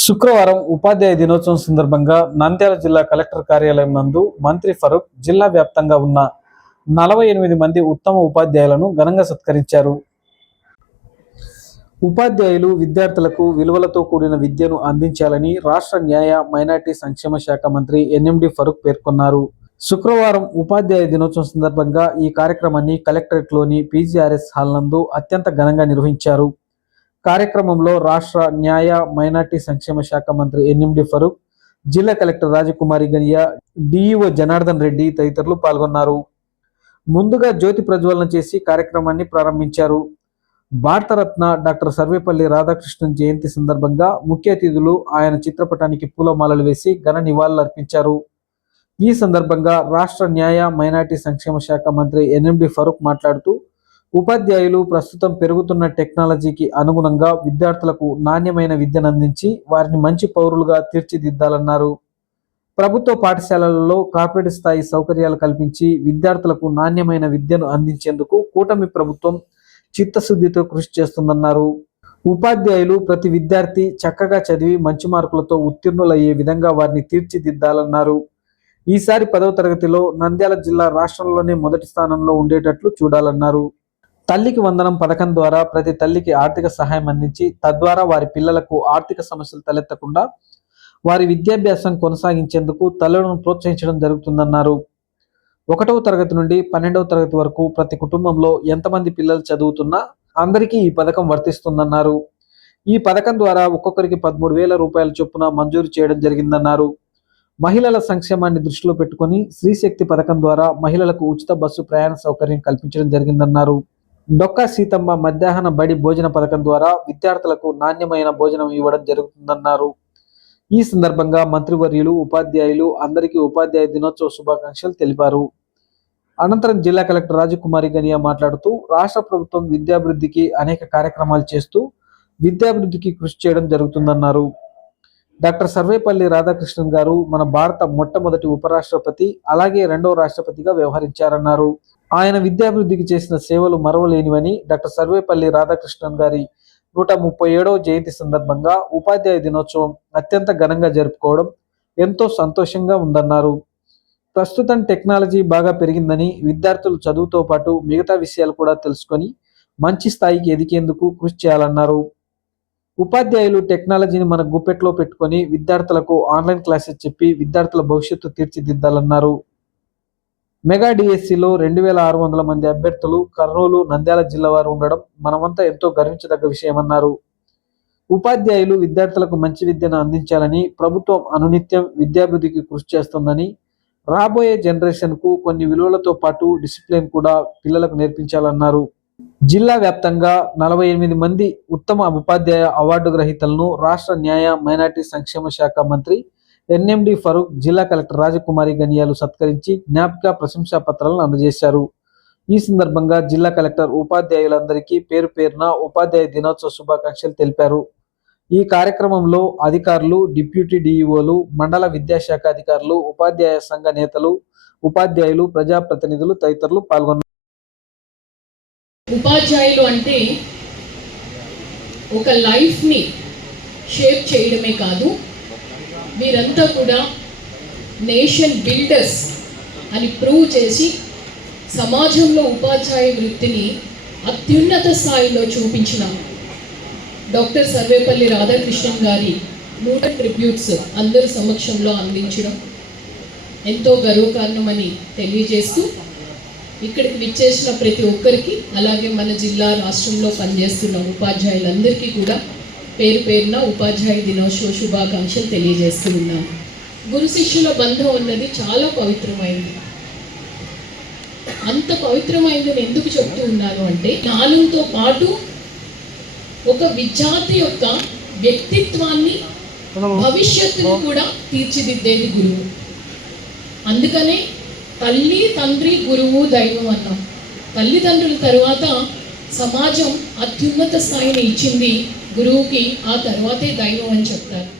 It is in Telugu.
శుక్రవారం ఉపాధ్యాయ దినోత్సవం సందర్భంగా నంద్యాల జిల్లా కలెక్టర్ కార్యాలయం నందు మంత్రి ఫరూక్ జిల్లా వ్యాప్తంగా ఉన్న 48 మంది ఉత్తమ ఉపాధ్యాయులను ఘనంగా సత్కరించారు. ఉపాధ్యాయులు విద్యార్థులకు విలువలతో కూడిన విద్యను అందించాలని రాష్ట్ర న్యాయ మైనార్టీ సంక్షేమ శాఖ మంత్రి ఎన్ఎండి ఫరూక్ పేర్కొన్నారు. శుక్రవారం ఉపాధ్యాయ దినోత్సవం సందర్భంగా ఈ కార్యక్రమాన్ని కలెక్టరేట్లోని పీజీఆర్ఎస్ హాల్ నందు అత్యంత ఘనంగా నిర్వహించారు. కార్యక్రమంలో రాష్ట్ర న్యాయ మైనార్టీ సంక్షేమ శాఖ మంత్రి ఎన్ఎండి ఫరూక్, జిల్లా కలెక్టర్ రాజకుమారి గనియా, డిఈఓ జనార్దన్ రెడ్డి తదితరులు పాల్గొన్నారు. ముందుగా జ్యోతి ప్రజ్వలన చేసి కార్యక్రమాన్ని ప్రారంభించారు. భారతరత్న డాక్టర్ సర్వేపల్లి రాధాకృష్ణన్ జయంతి సందర్భంగా ముఖ్య అతిథులు ఆయన చిత్రపటానికి పూలమాలలు వేసి ఘన నివాళులర్పించారు. ఈ సందర్భంగా రాష్ట్ర న్యాయ మైనార్టీ సంక్షేమ శాఖ మంత్రి ఎన్ఎండి ఫరూక్ మాట్లాడుతూ, ఉపాధ్యాయులు ప్రస్తుతం పెరుగుతున్న టెక్నాలజీకి అనుగుణంగా విద్యార్థులకు నాణ్యమైన విద్యను అందించి వారిని మంచి పౌరులుగా తీర్చిదిద్దాలన్నారు. ప్రభుత్వ పాఠశాలలలో కార్పొరేట్ స్థాయి సౌకర్యాలు కల్పించి విద్యార్థులకు నాణ్యమైన విద్యను అందించేందుకు కూటమి ప్రభుత్వం చిత్తశుద్ధితో కృషి చేస్తుందన్నారు. ఉపాధ్యాయులు ప్రతి విద్యార్థి చక్కగా చదివి మంచి మార్కులతో ఉత్తీర్ణులయ్యే విధంగా వారిని తీర్చిదిద్దాలన్నారు. ఈసారి 10వ తరగతిలో నంద్యాల జిల్లా రాష్ట్రంలోనే మొదటి స్థానంలో ఉండేటట్లు చూడాలన్నారు. తల్లికి వందనం పథకం ద్వారా ప్రతి తల్లికి ఆర్థిక సహాయం అందించి తద్వారా వారి పిల్లలకు ఆర్థిక సమస్యలు తలెత్తకుండా వారి విద్యాభ్యాసం కొనసాగించేందుకు తల్లులను ప్రోత్సహించడం జరుగుతుందన్నారు. 1వ తరగతి నుండి 12వ తరగతి వరకు ప్రతి కుటుంబంలో ఎంతమంది పిల్లలు చదువుతున్నా అందరికీ ఈ పథకం వర్తిస్తుందన్నారు. ఈ పథకం ద్వారా ఒక్కొక్కరికి 13,000 రూపాయల చొప్పున మంజూరు చేయడం జరిగిందన్నారు. మహిళల సంక్షేమాన్ని దృష్టిలో పెట్టుకుని శ్రీశక్తి పథకం ద్వారా మహిళలకు ఉచిత బస్సు ప్రయాణ సౌకర్యం కల్పించడం జరిగిందన్నారు. డొక్కా సీతమ్మ మధ్యాహ్న బడి భోజన పథకం ద్వారా విద్యార్థులకు నాణ్యమైన భోజనం ఇవ్వడం జరుగుతుందన్నారు. ఈ సందర్భంగా మంత్రివర్యులు ఉపాధ్యాయులు అందరికీ ఉపాధ్యాయ దినోత్సవ శుభాకాంక్షలు తెలిపారు. అనంతరం జిల్లా కలెక్టర్ రాజకుమారి గనియా మాట్లాడుతూ, రాష్ట్ర ప్రభుత్వం విద్యాభివృద్ధికి అనేక కార్యక్రమాలు చేస్తూ విద్యాభివృద్ధికి కృషి చేయడం జరుగుతుందన్నారు. డాక్టర్ సర్వేపల్లి రాధాకృష్ణన్ గారు మన భారత మొట్టమొదటి ఉపరాష్ట్రపతి, అలాగే 2వ రాష్ట్రపతిగా వ్యవహరించారన్నారు. ఆయన విద్యాభివృద్ధికి చేసిన సేవలు మరవలేనివని డాక్టర్ సర్వేపల్లి రాధాకృష్ణన్ గారి 137వ జయంతి సందర్భంగా ఉపాధ్యాయ దినోత్సవం అత్యంత ఘనంగా జరుపుకోవడం ఎంతో సంతోషంగా ఉందన్నారు. ప్రస్తుతం టెక్నాలజీ బాగా పెరిగిందని విద్యార్థులు చదువుతో పాటు మిగతా విషయాలు కూడా తెలుసుకొని మంచి స్థాయికి ఎదిగేందుకు కృషి చేయాలన్నారు. ఉపాధ్యాయులు టెక్నాలజీని మన గుప్పెట్లో పెట్టుకొని విద్యార్థులకు ఆన్లైన్ క్లాసెస్ చెప్పి విద్యార్థుల భవిష్యత్తు తీర్చిదిద్దాలన్నారు. మెగా డిఎస్సిలో 2,600 మంది అభ్యర్థులు కర్నూలు, నంద్యాల జిల్లా వారు ఉండడం మనమంతా ఎంతో గర్వించదగ్గ విషయమన్నారు. ఉపాధ్యాయులు విద్యార్థులకు మంచి విద్యను అందించాలని ప్రభుత్వం అనునిత్యం విద్యాభివృద్ధికి కృషి చేస్తుందని, రాబోయే జనరేషన్కు కొన్ని విలువలతో పాటు డిసిప్లిన్ కూడా పిల్లలకు నేర్పించాలన్నారు. జిల్లా వ్యాప్తంగా 48 మంది ఉత్తమ ఉపాధ్యాయ అవార్డు గ్రహీతలను రాష్ట్ర న్యాయ మైనార్టీ సంక్షేమ శాఖ మంత్రి ఎన్ఎండి ఫరూక్, జిల్లా కలెక్టర్ రాజకుమారి గనియాలు సత్కరించి జ్ఞాపిక ప్రశంసా పత్రాలను అందజేశారు. ఈ సందర్భంగా జిల్లా కలెక్టర్ ఉపాధ్యాయులందరికీ పేరు పేరున ఉపాధ్యాయ దినోత్సవ శుభాకాంక్షలు తెలిపారు. ఈ కార్యక్రమంలో అధికారులు, డిప్యూటీ డిఈఓలు, మండల విద్యాశాఖ అధికారులు, ఉపాధ్యాయ సంఘ నేతలు, ఉపాధ్యాయులు, ప్రజాప్రతినిధులు తదితరులు పాల్గొన్నారు. ఉపాధ్యాయులు అంటే ఒక లైఫ్ని షేప్ చేయడమే కాదు, వీరంతా కూడా నేషన్ బిల్డర్స్ అని ప్రూవ్ చేసి సమాజంలో ఉపాధ్యాయ వృత్తిని అత్యున్నత స్థాయిలో చూపించిన డాక్టర్ సర్వేపల్లి రాధాకృష్ణన్ గారి 100 ట్రిబ్యూట్స్ అందరి సమక్షంలో అందించడం ఎంతో గర్వకారణమని తెలియజేస్తూ, ఇక్కడికి విచ్చేసిన ప్రతి ఒక్కరికి, అలాగే మన జిల్లా రాష్ట్రంలో పనిచేస్తున్న ఉపాధ్యాయులందరికీ కూడా పేరు పేరున ఉపాధ్యాయ దినోత్సవ శుభాకాంక్షలు తెలియజేస్తూ ఉన్నాను. గురు శిష్యుల బంధం అన్నది చాలా పవిత్రమైనది. అంత పవిత్రమైనదని ఎందుకు చెప్తూ ఉన్నాను అంటే, జ్ఞానంతో పాటు ఒక విద్యార్థి యొక్క వ్యక్తిత్వాన్ని, భవిష్యత్తును కూడా తీర్చిదిద్దేది గురువు. అందుకనే తల్లి, తండ్రి, గురువు, దైవం అన్నాం. తల్లిదండ్రుల తరువాత సమాజం అత్యున్నత స్థాయిని ఇచ్చింది గురువుకి, ఆ తర్వాతే దైవం అని చెప్తారు.